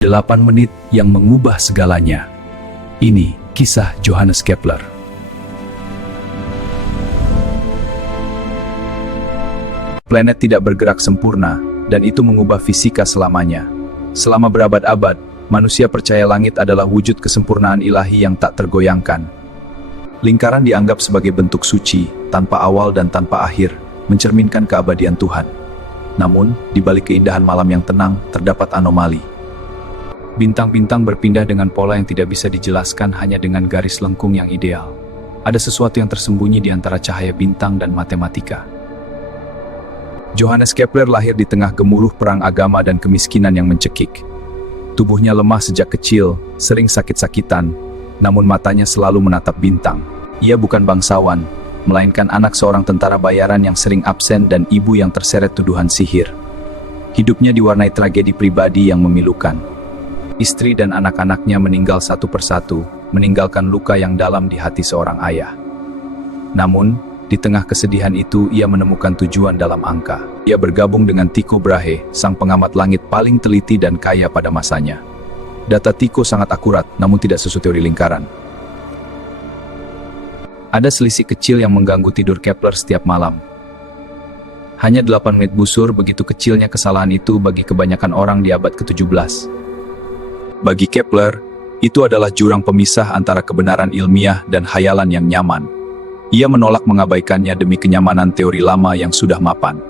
8 menit yang mengubah segalanya. Ini kisah Johannes Kepler. Planet tidak bergerak sempurna, dan itu mengubah fisika selamanya. Selama berabad-abad, manusia percaya langit adalah wujud kesempurnaan ilahi yang tak tergoyangkan. Lingkaran dianggap sebagai bentuk suci, tanpa awal dan tanpa akhir, mencerminkan keabadian Tuhan. Namun, di balik keindahan malam yang tenang, terdapat anomali. Bintang-bintang berpindah dengan pola yang tidak bisa dijelaskan hanya dengan garis lengkung yang ideal. Ada sesuatu yang tersembunyi di antara cahaya bintang dan matematika. Johannes Kepler lahir di tengah gemuruh perang agama dan kemiskinan yang mencekik. Tubuhnya lemah sejak kecil, sering sakit-sakitan, namun matanya selalu menatap bintang. Ia bukan bangsawan, melainkan anak seorang tentara bayaran yang sering absen dan ibu yang terseret tuduhan sihir. Hidupnya diwarnai tragedi pribadi yang memilukan. Istri dan anak-anaknya meninggal satu persatu, meninggalkan luka yang dalam di hati seorang ayah. Namun, di tengah kesedihan itu, ia menemukan tujuan dalam angka. Ia bergabung dengan Tycho Brahe, sang pengamat langit paling teliti dan kaya pada masanya. Data Tycho sangat akurat, namun tidak sesuai teori lingkaran. Ada selisih kecil yang mengganggu tidur Kepler setiap malam. Hanya 8 menit busur, begitu kecilnya kesalahan itu bagi kebanyakan orang di abad ke-17. Bagi Kepler, itu adalah jurang pemisah antara kebenaran ilmiah dan khayalan yang nyaman. Ia menolak mengabaikannya demi kenyamanan teori lama yang sudah mapan.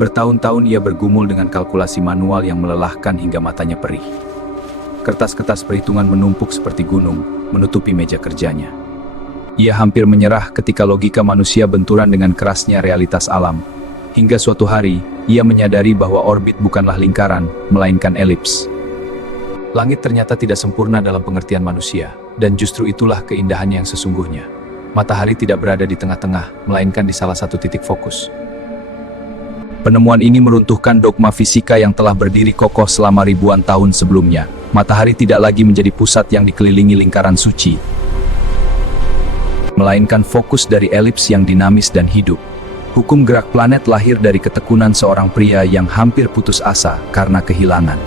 Bertahun-tahun ia bergumul dengan kalkulasi manual yang melelahkan hingga matanya perih. Kertas-kertas perhitungan menumpuk seperti gunung, menutupi meja kerjanya. Ia hampir menyerah ketika logika manusia benturan dengan kerasnya realitas alam. Hingga suatu hari, ia menyadari bahwa orbit bukanlah lingkaran, melainkan elips. Langit ternyata tidak sempurna dalam pengertian manusia, dan justru itulah keindahannya yang sesungguhnya. Matahari tidak berada di tengah-tengah, melainkan di salah satu titik fokus. Penemuan ini meruntuhkan dogma fisika yang telah berdiri kokoh selama ribuan tahun sebelumnya. Matahari tidak lagi menjadi pusat yang dikelilingi lingkaran suci, melainkan fokus dari elips yang dinamis dan hidup. Hukum gerak planet lahir dari ketekunan seorang pria yang hampir putus asa karena kehilangan.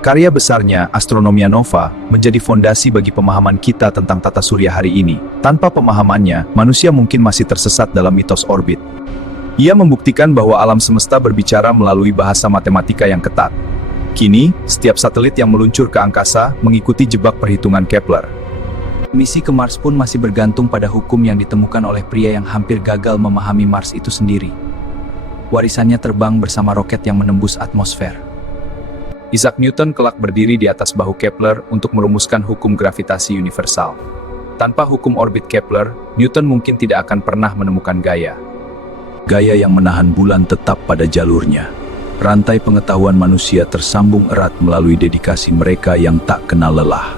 Karya besarnya, Astronomia Nova, menjadi fondasi bagi pemahaman kita tentang tata surya hari ini. Tanpa pemahamannya, manusia mungkin masih tersesat dalam mitos orbit. Ia membuktikan bahwa alam semesta berbicara melalui bahasa matematika yang ketat. Kini, setiap satelit yang meluncur ke angkasa mengikuti jebak perhitungan Kepler. Misi ke Mars pun masih bergantung pada hukum yang ditemukan oleh pria yang hampir gagal memahami Mars itu sendiri. Warisannya terbang bersama roket yang menembus atmosfer. Isaac Newton kelak berdiri di atas bahu Kepler untuk merumuskan hukum gravitasi universal. Tanpa hukum orbit Kepler, Newton mungkin tidak akan pernah menemukan gaya. Gaya yang menahan bulan tetap pada jalurnya. Rantai pengetahuan manusia tersambung erat melalui dedikasi mereka yang tak kenal lelah.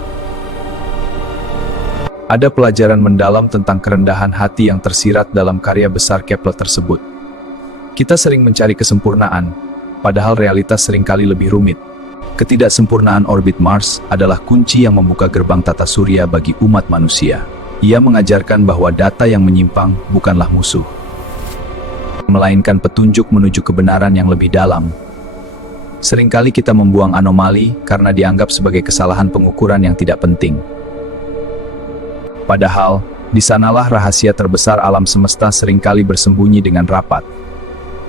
Ada pelajaran mendalam tentang kerendahan hati yang tersirat dalam karya besar Kepler tersebut. Kita sering mencari kesempurnaan, padahal realitas seringkali lebih rumit. Ketidaksempurnaan orbit Mars adalah kunci yang membuka gerbang tata surya bagi umat manusia. Ia mengajarkan bahwa data yang menyimpang bukanlah musuh, melainkan petunjuk menuju kebenaran yang lebih dalam. Seringkali kita membuang anomali karena dianggap sebagai kesalahan pengukuran yang tidak penting. Padahal, di sanalah rahasia terbesar alam semesta seringkali bersembunyi dengan rapat.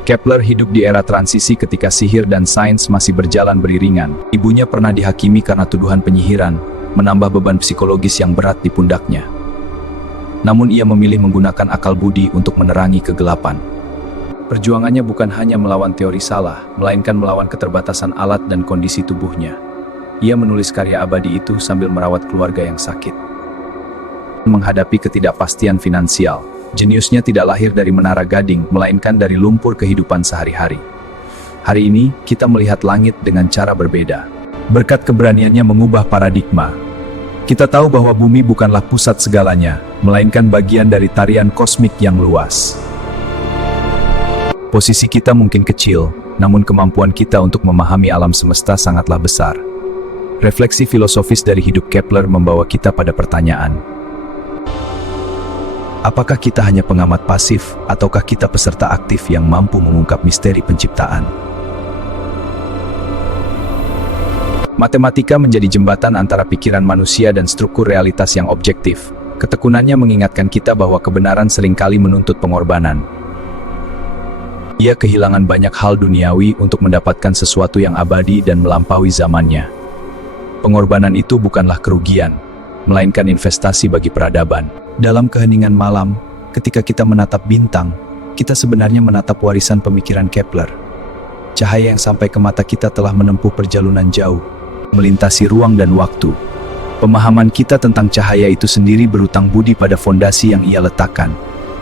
Kepler hidup di era transisi ketika sihir dan sains masih berjalan beriringan. Ibunya pernah dihakimi karena tuduhan penyihiran, menambah beban psikologis yang berat di pundaknya. Namun ia memilih menggunakan akal budi untuk menerangi kegelapan. Perjuangannya bukan hanya melawan teori salah, melainkan melawan keterbatasan alat dan kondisi tubuhnya. Ia menulis karya abadi itu sambil merawat keluarga yang sakit. Menghadapi ketidakpastian finansial, jeniusnya tidak lahir dari menara gading, melainkan dari lumpur kehidupan sehari-hari. Hari ini, kita melihat langit dengan cara berbeda. Berkat keberaniannya mengubah paradigma. Kita tahu bahwa bumi bukanlah pusat segalanya, melainkan bagian dari tarian kosmik yang luas. Posisi kita mungkin kecil, namun kemampuan kita untuk memahami alam semesta sangatlah besar. Refleksi filosofis dari hidup Kepler membawa kita pada pertanyaan. Apakah kita hanya pengamat pasif, ataukah kita peserta aktif yang mampu mengungkap misteri penciptaan? Matematika menjadi jembatan antara pikiran manusia dan struktur realitas yang objektif. Ketekunannya mengingatkan kita bahwa kebenaran seringkali menuntut pengorbanan. Ia kehilangan banyak hal duniawi untuk mendapatkan sesuatu yang abadi dan melampaui zamannya. Pengorbanan itu bukanlah kerugian, melainkan investasi bagi peradaban. Dalam keheningan malam, ketika kita menatap bintang, kita sebenarnya menatap warisan pemikiran Kepler. Cahaya yang sampai ke mata kita telah menempuh perjalanan jauh, melintasi ruang dan waktu. Pemahaman kita tentang cahaya itu sendiri berutang budi pada fondasi yang ia letakkan.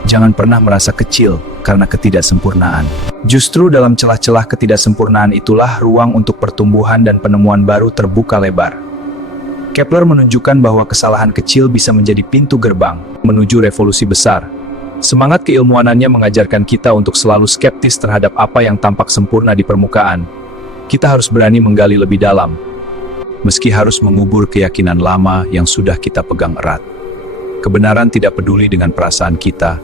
Jangan pernah merasa kecil karena ketidaksempurnaan. Justru dalam celah-celah ketidaksempurnaan itulah ruang untuk pertumbuhan dan penemuan baru terbuka lebar. Kepler menunjukkan bahwa kesalahan kecil bisa menjadi pintu gerbang menuju revolusi besar. Semangat keilmuanannya mengajarkan kita untuk selalu skeptis terhadap apa yang tampak sempurna di permukaan. Kita harus berani menggali lebih dalam, meski harus mengubur keyakinan lama yang sudah kita pegang erat. Kebenaran tidak peduli dengan perasaan kita,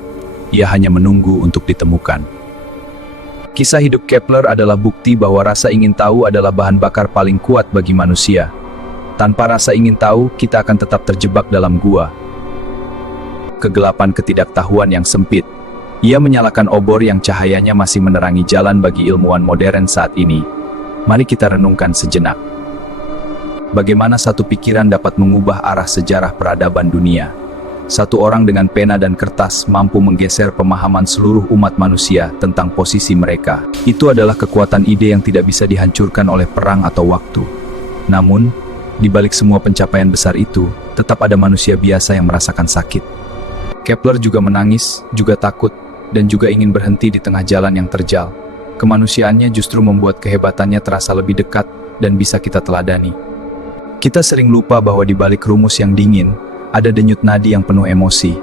ia hanya menunggu untuk ditemukan. Kisah hidup Kepler adalah bukti bahwa rasa ingin tahu adalah bahan bakar paling kuat bagi manusia. Tanpa rasa ingin tahu, kita akan tetap terjebak dalam gua. Kegelapan ketidaktahuan yang sempit. Ia menyalakan obor yang cahayanya masih menerangi jalan bagi ilmuwan modern saat ini. Mari kita renungkan sejenak. Bagaimana satu pikiran dapat mengubah arah sejarah peradaban dunia? Satu orang dengan pena dan kertas mampu menggeser pemahaman seluruh umat manusia tentang posisi mereka. Itu adalah kekuatan ide yang tidak bisa dihancurkan oleh perang atau waktu. Namun, di balik semua pencapaian besar itu, tetap ada manusia biasa yang merasakan sakit. Kepler juga menangis, juga takut, dan juga ingin berhenti di tengah jalan yang terjal. Kemanusiaannya justru membuat kehebatannya terasa lebih dekat dan bisa kita teladani. Kita sering lupa bahwa di balik rumus yang dingin, ada denyut nadi yang penuh emosi.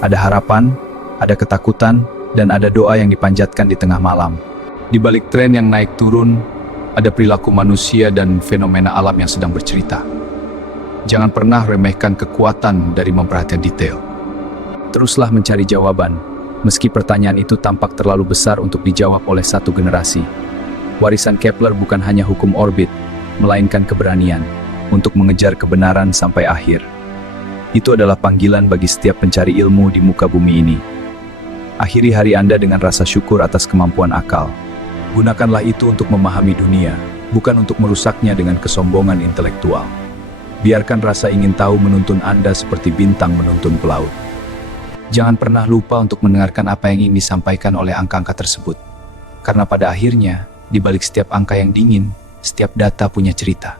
Ada harapan, ada ketakutan, dan ada doa yang dipanjatkan di tengah malam. Di balik tren yang naik turun, ada perilaku manusia dan fenomena alam yang sedang bercerita. Jangan pernah remehkan kekuatan dari memperhatikan detail. Teruslah mencari jawaban, meski pertanyaan itu tampak terlalu besar untuk dijawab oleh satu generasi. Warisan Kepler bukan hanya hukum orbit, melainkan keberanian untuk mengejar kebenaran sampai akhir. Itu adalah panggilan bagi setiap pencari ilmu di muka bumi ini. Akhiri hari Anda dengan rasa syukur atas kemampuan akal. Gunakanlah itu untuk memahami dunia, bukan untuk merusaknya dengan kesombongan intelektual. Biarkan rasa ingin tahu menuntun Anda seperti bintang menuntun pelaut. Jangan pernah lupa untuk mendengarkan apa yang ingin disampaikan oleh angka-angka tersebut. Karena pada akhirnya, di balik setiap angka yang dingin, setiap data punya cerita.